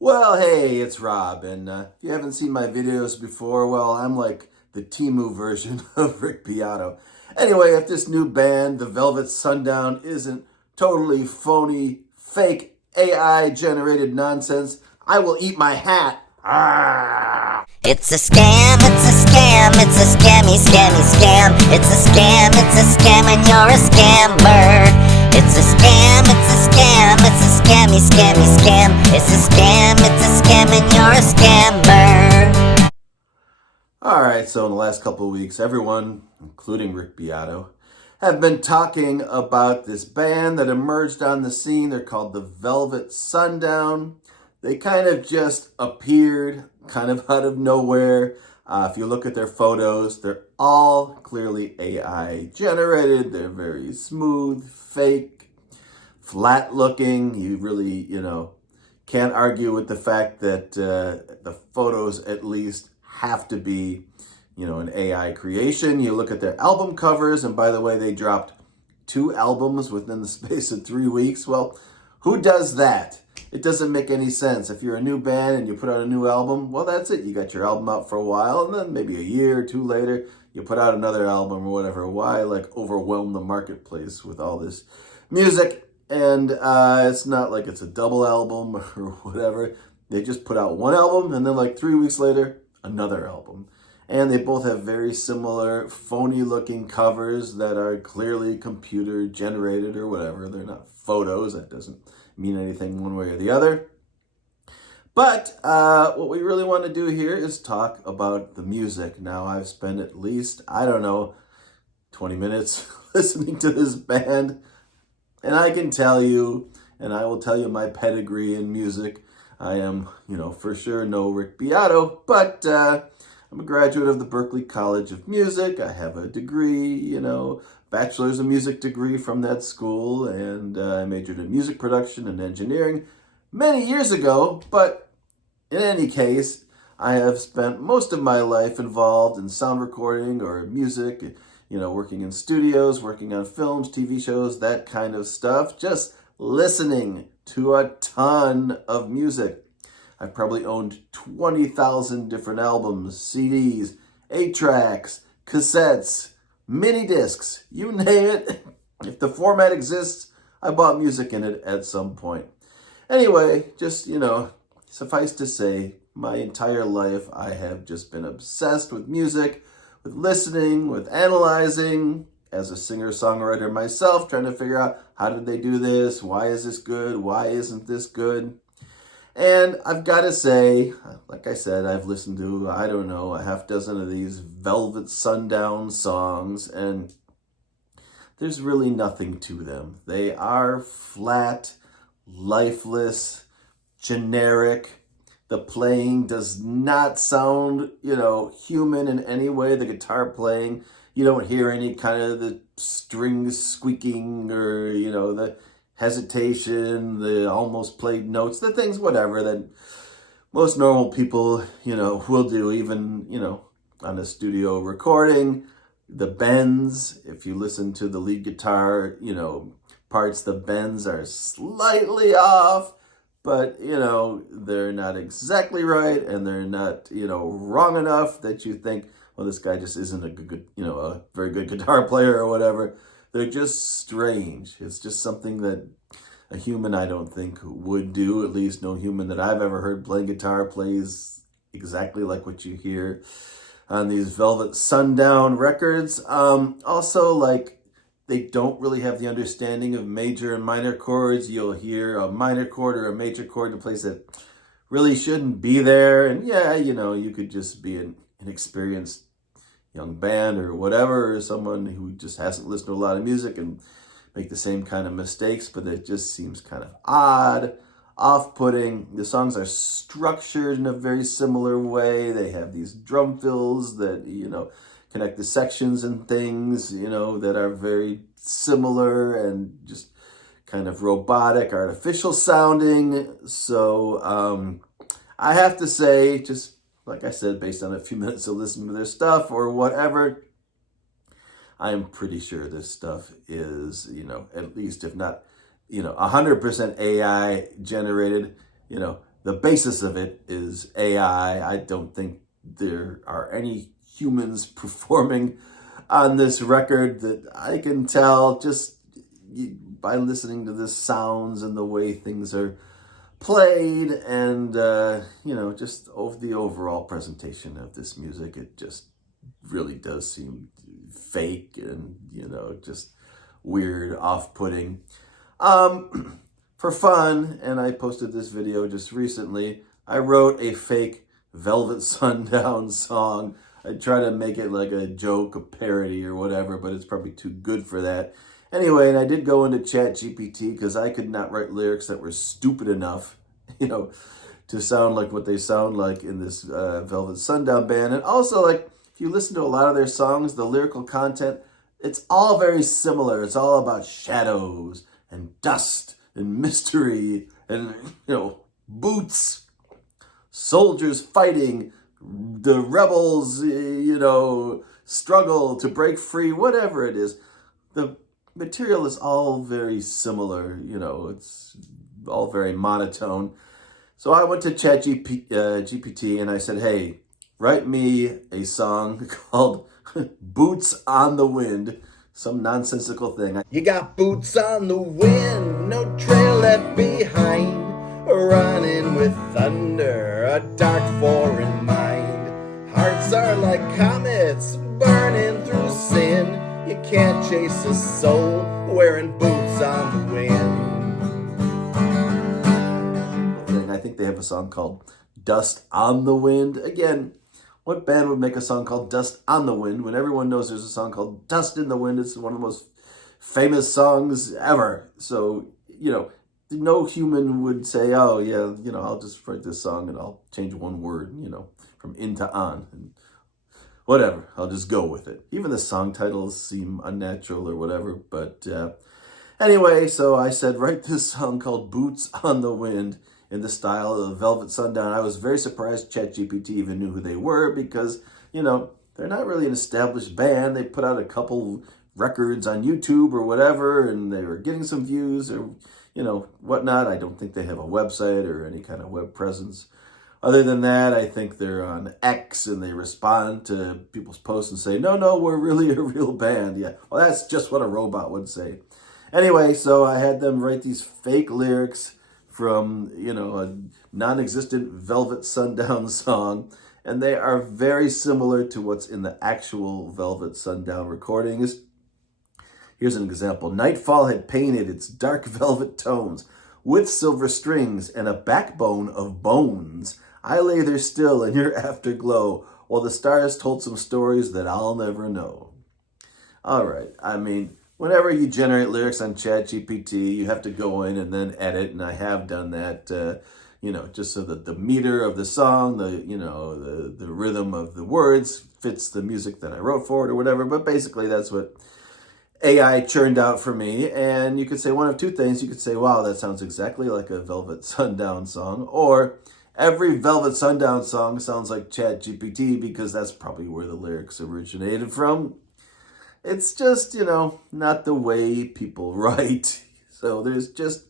Well, hey, it's Rob, and if you haven't seen my videos before, well, I'm like the Timu version of Rick Beato. Anyway, if this new band, the Velvet Sundown, isn't totally phony, fake, AI-generated nonsense, I will eat my hat. Ah! It's a scam, it's a scam, it's a scammy, scammy, scam. It's a scam, and you're a scammer. It's a scam, it's a scam, it's a scammy, scammy, scam. It's a scam, and you're a scammer. All right, so in the last couple of weeks, everyone, including Rick Beato, have been talking about this band that emerged on the scene. They're called the Velvet Sundown. They kind of just appeared kind of out of nowhere. If you look at their photos, they're all clearly AI generated. They're very smooth, fake, flat looking. You really, can't argue with the fact that the photos at least have to be, an AI creation. You look at their album covers, and by the way, they dropped 2 albums within the space of 3 weeks. Well, who does that? It doesn't make any sense. If you're a new band and you put out a new album, well, that's it. You got your album out for a while, and then maybe a year or two later, you put out another album or whatever. Why, overwhelm the marketplace with all this music? And it's not like it's a double album or whatever. They just put out one album, and then 3 weeks later, another album. And they both have very similar phony looking covers that are clearly computer generated or whatever. They're not photos. That doesn't mean anything one way or the other. But what we really want to do here is talk about the music. Now, I've spent at least, 20 minutes listening to this band. And I can tell you, and I will tell you my pedigree in music. I am, for sure no Rick Beato, but I'm a graduate of the Berklee College of Music. I have a degree, bachelor's of music degree from that school, and I majored in music production and engineering many years ago. But in any case, I have spent most of my life involved in sound recording or music, working in studios, working on films, TV shows, that kind of stuff, just listening to a ton of music. I've probably owned 20,000 different albums, CDs, 8-tracks, cassettes, mini discs, you name it. If the format exists, I bought music in it at some point. Anyway, just, suffice to say, my entire life I have just been obsessed with music, with listening, with analyzing, as a singer-songwriter myself, trying to figure out how did they do this, why is this good, why isn't this good. And I've got to say, like I said, I've listened to, a half dozen of these Velvet Sundown songs, and there's really nothing to them. They are flat, lifeless, generic. The playing does not sound, human in any way. The guitar playing, you don't hear any kind of the strings squeaking or, the hesitation, the almost played notes, the things, whatever, that most normal people, will do, even, on a studio recording. The bends, if you listen to the lead guitar, parts, the bends are slightly off, but, they're not exactly right, and they're not, wrong enough that you think, well, this guy just isn't a good, a very good guitar player or whatever. They're just strange. It's just something that a human, I don't think, would do. At least no human that I've ever heard playing guitar plays exactly like what you hear on these Velvet Sundown records. Also, they don't really have the understanding of major and minor chords. You'll hear a minor chord or a major chord in a place that really shouldn't be there. And yeah, you could just be an inexperienced young band or whatever, or someone who just hasn't listened to a lot of music and make the same kind of mistakes, but it just seems kind of odd, off-putting. The songs are structured in a very similar way. They have these drum fills that, connect the sections and things, that are very similar and just kind of robotic, artificial sounding. So I have to say, just like I said, based on a few minutes of listening to their stuff or whatever, I am pretty sure this stuff is, at least if not, 100% AI generated, the basis of it is AI. I don't think there are any humans performing on this record that I can tell just by listening to the sounds and the way things are played and, just over the overall presentation of this music. It just really does seem fake and, just weird, off-putting. For fun, and I posted this video just recently, I wrote a fake Velvet Sundown song. I try to make it like a joke, a parody or whatever, but it's probably too good for that. Anyway, and I did go into ChatGPT because I could not write lyrics that were stupid enough, to sound like what they sound like in this Velvet Sundown band. And also, like, if you listen to a lot of their songs, the lyrical content, it's all very similar. It's all about shadows and dust and mystery and, boots, soldiers fighting, the rebels, struggle to break free, whatever it is. The material is all very similar, it's all very monotone. So I went to GPT and I said, hey, write me a song called Boots on the Wind, some nonsensical thing. You got boots on the wind, no trail left behind, running with thunder, a dark foreign mind. Hearts are like comets, burning through sin. You can't chase a soul wearing boots on the wind. I think they have a song called Dust on the Wind. Again, what band would make a song called Dust on the Wind when everyone knows there's a song called Dust in the Wind? It's one of the most famous songs ever. So, no human would say, oh, yeah, I'll just write this song and I'll change one word, from in to on. And whatever, I'll just go with it. Even the song titles seem unnatural or whatever. But anyway, so I said, write this song called Boots on the Wind in the style of Velvet Sundown. I was very surprised ChatGPT even knew who they were because, they're not really an established band. They put out a couple records on YouTube or whatever, and they were getting some views or, whatnot. I don't think they have a website or any kind of web presence. Other than that, I think they're on X and they respond to people's posts and say, no, we're really a real band. Yeah, well, that's just what a robot would say. Anyway, so I had them write these fake lyrics from, a non-existent Velvet Sundown song, and they are very similar to what's in the actual Velvet Sundown recordings. Here's an example. Nightfall had painted its dark velvet tones with silver strings and a backbone of bones. I lay there still in your afterglow while the stars told some stories that I'll never know. All right, whenever you generate lyrics on ChatGPT, you have to go in and then edit, and I have done that, just so that the meter of the song, the rhythm of the words fits the music that I wrote for it or whatever. But basically, that's what AI churned out for me. And you could say one of two things. You could say, wow, that sounds exactly like a Velvet Sundown song. Or every Velvet Sundown song sounds like ChatGPT because that's probably where the lyrics originated from. It's just, not the way people write. So there's just,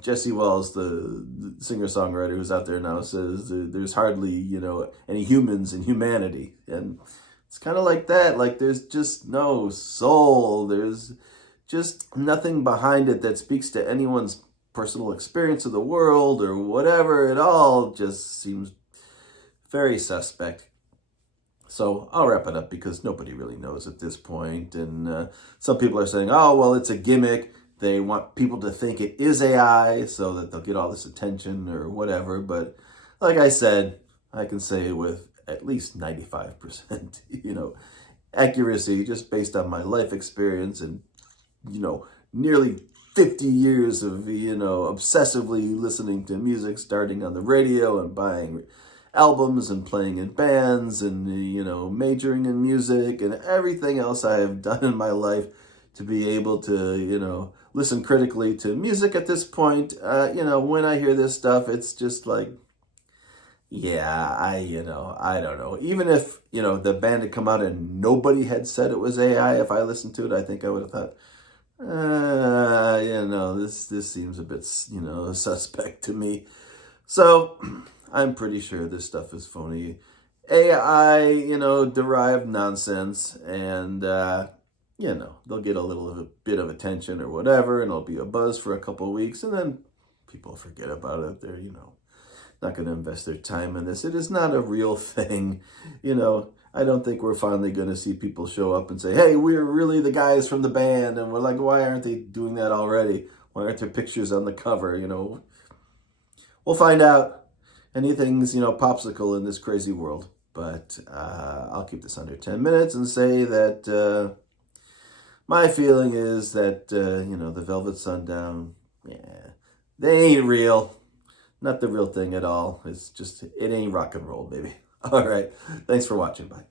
Jesse Wells, the singer-songwriter who's out there now, says there's hardly, any humans in humanity. And it's kind of like that. Like there's just no soul. There's just nothing behind it that speaks to anyone's personal experience of the world or whatever. It all just seems very suspect. So I'll wrap it up because nobody really knows at this point. And some people are saying, oh, well, it's a gimmick. They want people to think it is AI so that they'll get all this attention or whatever. But like I said, I can say with at least 95%, accuracy just based on my life experience and, nearly 50 years of, obsessively listening to music, starting on the radio and buying albums and playing in bands and, majoring in music and everything else I have done in my life to be able to, listen critically to music at this point. When I hear this stuff, it's just like, yeah, I don't know. Even if, the band had come out and nobody had said it was AI, if I listened to it, I think I would have thought, this seems a bit, suspect to me. So I'm pretty sure this stuff is phony. AI, derived nonsense, and they'll get a little of a bit of attention or whatever, and it'll be a buzz for a couple of weeks, and then people forget about it. They're, not going to invest their time in this. It is not a real thing. I don't think we're finally going to see people show up and say, hey, we're really the guys from the band. And we're like, why aren't they doing that already? Why aren't there pictures on the cover? We'll find out. Anything's, popsicle in this crazy world. But I'll keep this under 10 minutes and say that my feeling is that, the Velvet Sundown, they ain't real. Not the real thing at all. It's just, it ain't rock and roll, baby. All right. Thanks for watching. Bye.